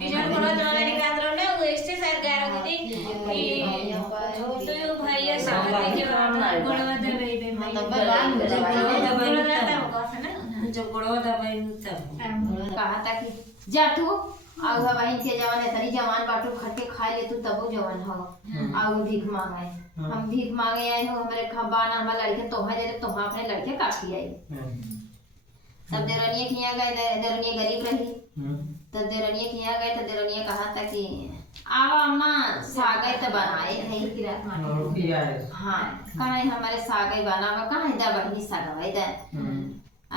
इधर थोड़ा थोड़ा निकाल रहा ना वो इससे शायद गाय होती थी कि तो यो भाई ये साथ के बाद गोड़वा दबाई दे भाई तब बाद में गोड़वा दबाई ना जब गोड़वा दबाई तब कहा था कि जा तू आउ बहन के जवान है तनी जवान बाटू खट के खा ले तू तबो जवान हो आउ भीख मांगे हम भीख मांगे आए हो हमरे खबाना हमारे लड़के तोहा दे तो हम अपने लड़के काफी आई तब देरनिया के यहाँ गए देरनिया गरीब रही तो देरनिया के यहाँ गए तो देरनिया कहा था कि आवा अम्मा सागे तो बनाए नहीं किरा हाँ कहा हमारे सागे बनावा कहा दा बहनी सागवाई दा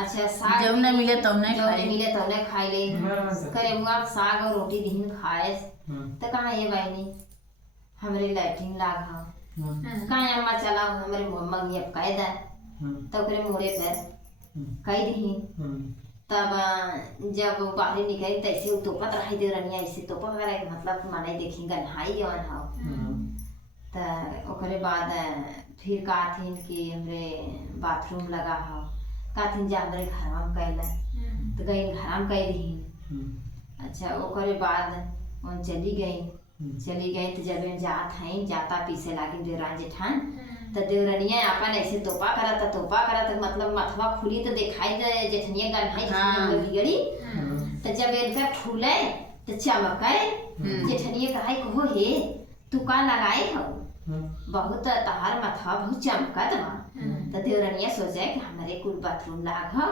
अच्छा साग जब न मिले तब न खाए मिले तब न खाए ले करे हुआ साग और रोटी दिन खाए तो कहा ये बहनी हमरे लैट्रिन लाग हो कहा अम्मा चला हमरे मम्मी अब कह दा तो करे मोरे पर कह दी तब जब बाहर निकली तैसे तोपत रही दे रनिया ऐसे तोपत रहे मतलब माने देखी गन्हाई जवन हो तो ओकरे बाद फिर कहथिन कि हमरे बाथरूम लगा हो कहथिन जा हमरे घर में कैला तो गई घर में कह दी अच्छा ओकरे बाद उन चली गई तो जब जात हैं जाता पीछे लागी देवरान जेठान तो देवरनिया अपन ऐसे तोपा करत मतलब मथवा खुली तो दिखाई दे जेठनिया गन्हाई बिगड़ी तो जब इनका खुले तो चमके जेठनिया कहा कहो हे तू का लगाए हो बहुत तहार मथवा बहुत चमकत बा तो देवरनिया सोचे कि हमारे कुल बाथरूम लाग हो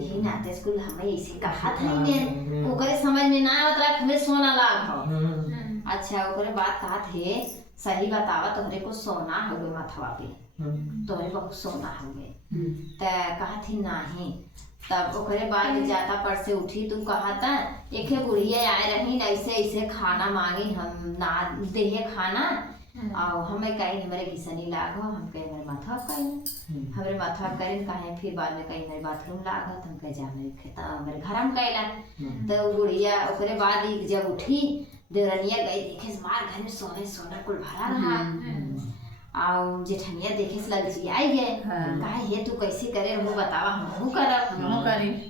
यही नाते स्कूल हमें ऐसे कहा था ने ओकरे समझ में ना आवत रहा हमें सोना लाग हो अच्छा ओकरे बात कहा थे सही बतावा तोहरे को सोना हो गए मथवा पे तोहरे बहुत सोना हो गए तो कहा थी नहीं तब ओकरे बाद जाता पर से उठी तू कहा था एक बुढ़िया आए रही ऐसे ऐसे खाना मांगी हम ना देहे खाना और हमें कहीं हमारे किसनी लाग हो हम कहीं हमारे माथा कहीं हमारे माथा करें कहें फिर बाद में कहीं हमारे बाथरूम लाग हो हम कहीं जा हमारे खेता हमारे घर में कैला तो बुढ़िया ओकरे बाद जब उठी देवरनिया गई देखे मार घर में सोने सोना कुल भरा रहा और जेठनिया देखे से लग जी आई है कहा हे तू कैसे करे वो बतावा हमहू करब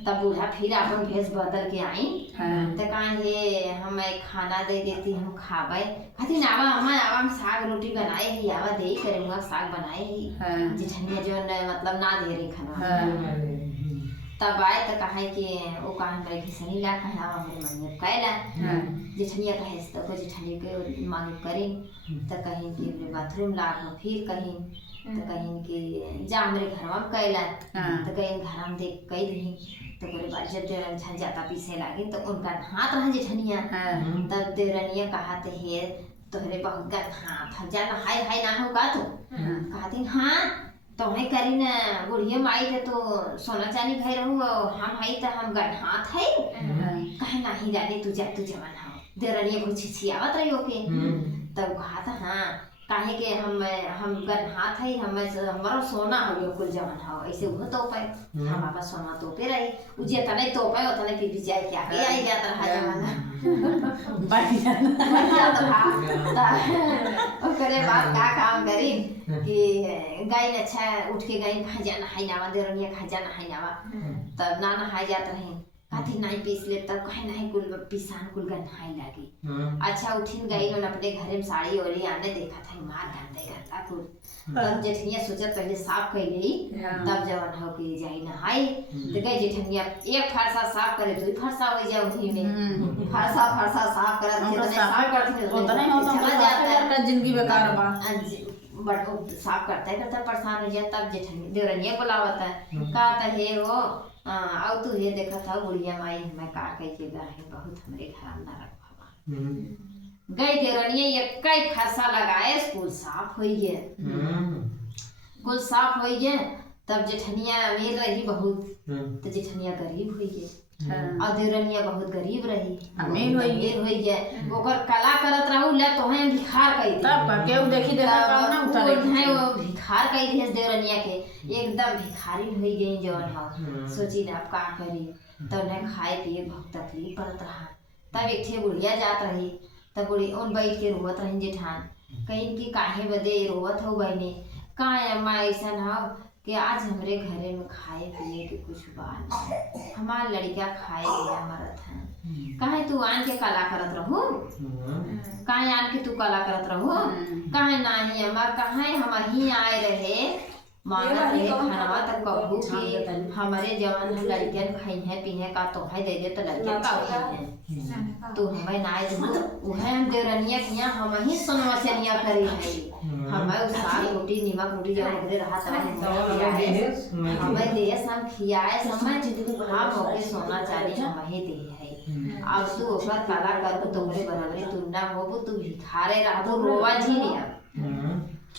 तब बूढ़ा फिर अपन भेष बदल के आई तो कहा हे हम खाना दे देती हम खावे कहती आवा अम्मा आवा हम साग रोटी बनाए ही आवा दे करेंगे साग बनाए ही जेठनिया जो मतलब ना दे रही खाना तब आए तो कहा कि वो कहा हमारे घिसनी ला कहा हमारे मन में कैला जेठनिया कहे तो जेठनिया के मांग करें तो कहीं कि बाथरूम लाग हो फिर कहीं तो कहीं कि जा हमारे घर में कैला तो कहीं घर में देख कह दी तो मेरे बाद जब देवरन जाता पीछे लागे तो उनका हाथ रहा जेठनिया तब देवरनिया कहा थे हे तोहरे बहुत गन हाथ जाना हाय हाय ना हो का तो कहती हाँ तुम्हें करी न बुढ़िया माई थे तो सोना चांदी भाई रहू हम हई तो हम गन हाथ है कहे नहीं जाने तू जवान हो देवरनिया बहुत छिछियावत रही ओके तब कहा था हाँ काहे के हम गन हाथ है हमारा सोना हो गया कुल जवान हो ऐसे वो तो पाए हम बाबा सोना तो पे रही उजे तने तो पाए उतने पी जाए क्या के आई जाता रहा जमाना बढ़ जाता था ओकरे बाद का काम करी कि गाय अच्छा उठ के गाय खा जाना है नावा देरनिया खा जाना है नावा तब ना नहाई जात रही काथी नहीं पीस ले तब कहे नहीं कुल पिसान कुल गन्हाई लागी अच्छा उठिन गई लोन अपने घर में साड़ी ओढ़ी आने देखा था मार गंदे गंदा कुल तब जेठनिया सोचत पहले साफ कर ली तब जवन हो के जाई नहाई तो गई जेठनिया एक फरसा साफ करे तो फरसा हो जाए उठी में फरसा साफ करत थे तो साफ करते तो नहीं होता चला जाता जिंदगी बेकार बा बड़ो साफ करता परेशान हो जाए तब जेठनिया देवरनिया बुलावता कहता हे वो आओ तू ये देखा था बुढ़िया माई हमें का कह के गए बहुत हमरे घर ना रखवा गई देवरनिया ये कई फरसा लगाए स्कूल साफ हो गए कुल साफ हो गए तब जेठनिया अमीर रही बहुत तो जेठनिया गरीब हो गए और देवरनिया बहुत गरीब रही अमीर हो गए ओकर कला करत रहू ले तो हम भिखार कई तब केहू देखी देखा काम ना उतारे है वो भिखार कई भेज देवरनिया के एकदम भिखारी हो गई जवन हो सोची ना अब का करी तो न खाए पिए बहुत तकलीफ पड़त रहा तब एक ठे बुढ़िया जात रही तब बुढ़ी उन बैठ के रोवत रही जेठान कहीं की काहे बदे रोवत हो बहने का अम्मा ऐसा हो कि आज हमरे घरे में खाए पिए के कुछ बात हमार लड़का खाए गया मरत है काहे तू आन के कला करत रहू, काहे आन के तू कला करत रहू, काहे नाही अम्मा, काहे हम ही आए रहे मांगत रहे खाना त कहू कि हमारे जवान हम लड़कियन खाई है पीने का तो है दे दे तो लड़कियन का खाई है तो हमें ना आए उहे हम देवरनिया किया हम ही सोनवा चनिया करी है हमें साग रोटी नीमक रोटी जब उधरे रहा हमें दे हम खियाए समय हम होके सोना चांदी हमें दे है। अब तू ओकर कला कर तोहरे बराबरी तू ना होबू, तू भिखारे रहबू रोवा झी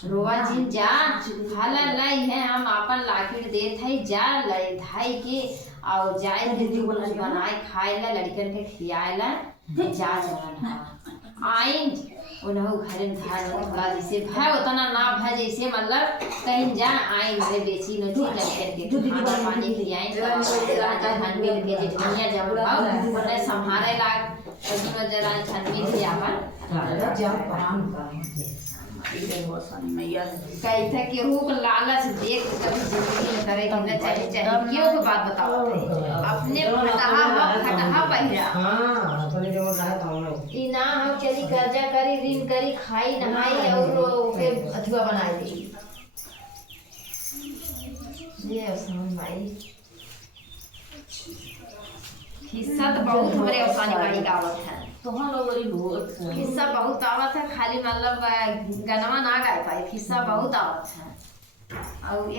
रोवा जी जा खाला लाई है हम अपन लाखिर देत है जा लाई धाई के और जाए के बनाए खाए ला लड़कन के खियाए ला जा जवन आई उन्हों घर में धार थोड़ा जैसे भाई उतना ना भाई जैसे मतलब कहीं जा आई मेरे बेची न ठीक करके खाना पानी खियाए राजा हनबिल के जेठनिया जब भाव उन्हें संभारे लाग उसमें जरा छनबिल के अपन जा आराम कर कैसे केहू को लालच देख कभी जिंदगी में करे कि न चाहिए क्यों की बात बताओ अपने फटहा पहिरा ई ना हम चली कर्जा करी ऋण करी खाई नहाई और ओके अथवा बनाई दी ये समझ भाई हिस्सा तो बहुत हमारे आसानी वाली का आवत है हिस्सा बहुत आवत है, खाली मतलब गनवा ना गाय पाए हिस्सा बहुत आवत है और